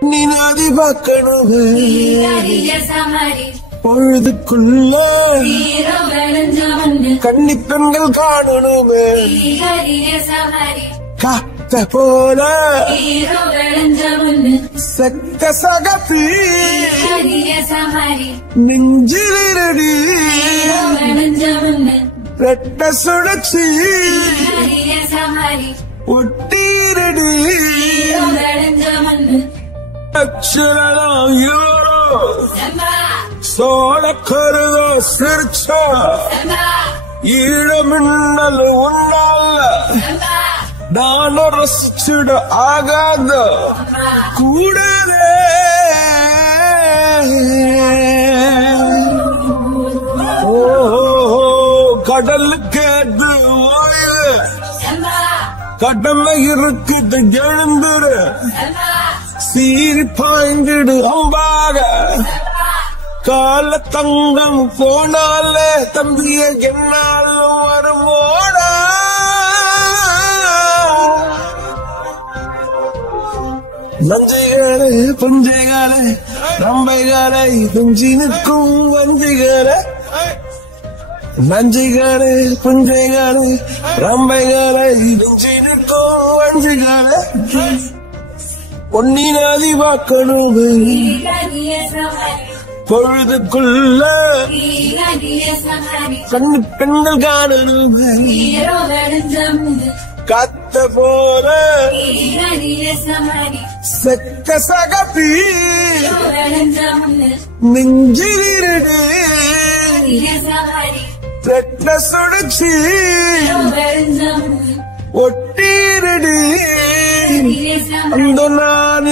நீ நாதி பார்க்கணுமே பொழுதுக்குள்ள கன்னி பெண்கள் காணணுமே காத்த போல செக்க சகப்பி நெஞ்சிலிரடி ரெட்ட சுழற்சி ஒட்டீரடி அச்சலாம் யூரோ சோழ கருத சிரிச்சா ஈழமின்னல் உன்னால நான் ரசிச்சுட ஆகாத கூடவே கடலுக்கு அது ஓய்வு கடமை இருக்குது எழுந்துரு சீறி பாய்ந்திடு அம்பாக கால தங்கம் போனால தம்பிய என்னாலும் வருவோடா நஞ்சைகளே புஞ்சைகளே நம்பைகளை துஞ்சி நிற்கும் வஞ்சிகளே நஞ்சிகளே புஞ்சைகளே ரம்பைகளை துஞ்சி நிற்கும் வஞ்சிகளே பொன்னினாதி வாக்கணுமே பொழுதுக்குள்ள கண்ணு பெண்கள் காணணுமே காத்த போல செக்க சகப்பி நெஞ்சிலிரடு ரெட்ட சுழற்சி ஒட்டீரடி அந்த நான்